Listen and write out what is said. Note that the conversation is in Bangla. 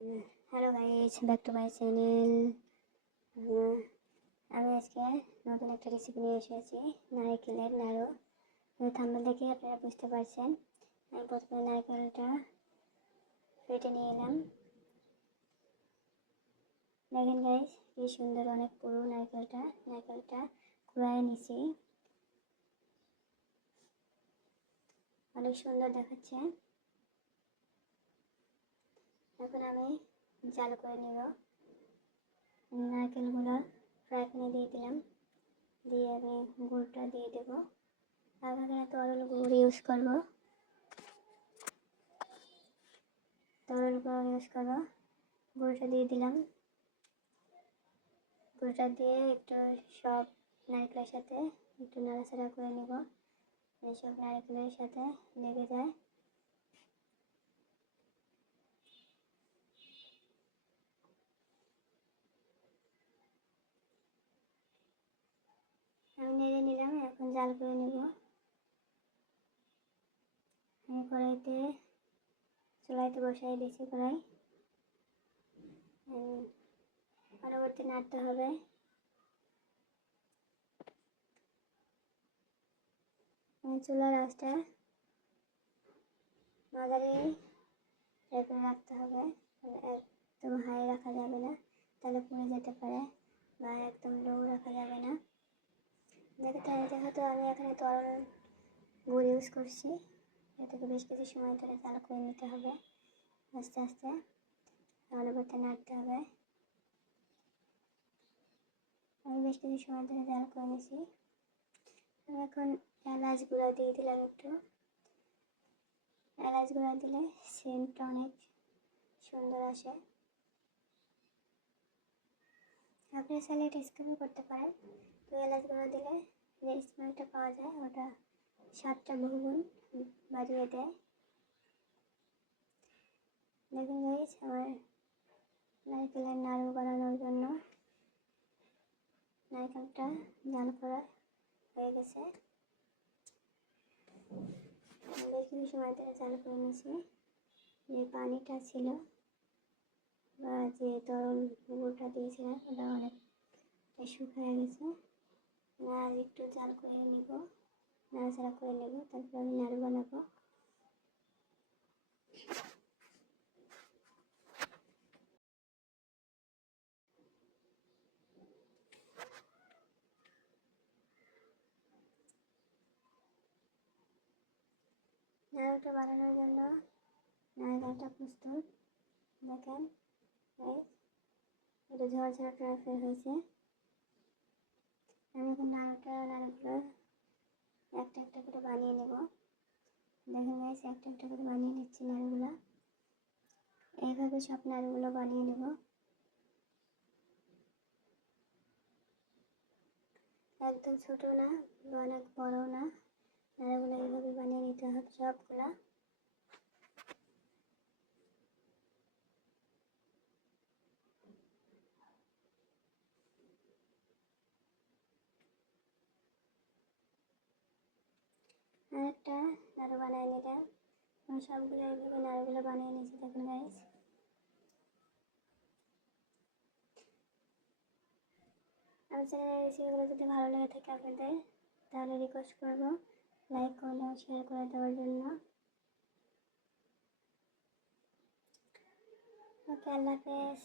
Hello guys back to my channel আমি আজকে নতুন একটা রেসিপি নিয়ে এসেছি, নারকেলের নাড়ু থাম্বেল দেখে আপনারা বুঝতে পারছেন, আমি প্রথমে নারকেলটা কেটে নিয়ে এলাম। দেখেন গাইস কি সুন্দর অনেক পুরো নারকেলটা নারকেলটা কুড়ায় নিছি অনেক সুন্দর দেখাচ্ছে। এখন আমি জাল করে নেব। নারকেলগুলো ফ্রাই প্যানে দিয়ে দিলাম। দিয়ে আমি গুড়টা দিয়ে দেবো। আমি এখানে তরল গুড় ইউজ করব। তরল গুড় ইউজ করব। গুড়টা দিয়ে দিলাম। গুড়টা দিয়ে একটু সব নারকেলের সাথে একটু নাড়াচাড়া করে নেব। সব নারকেলের সাথে লেগে যায় আমি নেড়ে নিলাম এখন জাল করে নেব। আমি কড়াইতে চুলাইতে বসাই দিয়েছি কড়াই পরবর্তী নাড়তে হবে। চুলার আঁচটা মাঝারি রেখে রাখতে হবে। একদম হাই রাখা যাবে না। তাহলে পুড়ে যেতে পারে বা একদম লো রাখা যাবে না। দেখতে যেহেতু আমি এখানে তরল গুড় ইউজ করছি। এটাকে বেশ কিছু সময় ধরে চালু করে নিতে হবে। আস্তে আস্তে অনবরত নাড়তে হবে। আমি বেশ কিছু সময় ধরে জাল করে নিয়েছি। আমি এখন এলাচ গুঁড়া দিয়ে দিলাম একটু। এলাচ গুঁড়া দিলে সেন্টটা অনেক সুন্দর আসে। আপনি চাইলে এটা স্কিপও করতে পারেন। তো এলাচ গুঁড়ো দিলে যে স্মেলটা পাওয়া যায়, ওটা স্বাদটা বহুগুণ বাড়িয়ে দেয়। দেখুন গাইজ আমার নারকেলের নাড়ু বানানোর জন্য নারকেলটা জাল করা হয়ে গেছে। বেশ কিছু সময় ধরে জাল করে নিয়েছি। যে পানিটা ছিল বা যে তরল গুঁড়োটা দিয়েছিলাম ওটা অনেক শুকিয়ে গেছে আর একটু জাল করে নিব নাড়াচাড়া করে নেব তারপর আমি নাড়ু বানাবো নাড়ুটা বানানোর জন্য নারকেলটা প্রস্তুত দেখেন এটা ঝরঝরা ট্রাফের হয়েছে। আমি এখন নাড়ুটা নাড়ুগুলো একটা একটা করে বানিয়ে নেব। দেখেন গাইস একটা একটা করে বানিয়ে নিচ্ছি নাড়ুগুলো। এইভাবে সব নাড়ুগুলো বানিয়ে নেব। একদম ছোট না, অনেক বড় না। নাড়ুগুলো এইভাবে বানিয়ে নিতে হবে সবগুলা। আরেকটা নাড়ু বানিয়ে নিলাম সবগুলো এইভাবে নাড়ুগুলো বানিয়ে নিয়েছি, দেখুন গাইস আমার চ্যানেলের রেসিপিগুলো যদি ভালো লেগে থাকে আপনাদের, তাহলে রিকোয়েস্ট করব লাইক করলে শেয়ার করে দেওয়ার জন্য। ওকে আল্লাহ হাফেজ।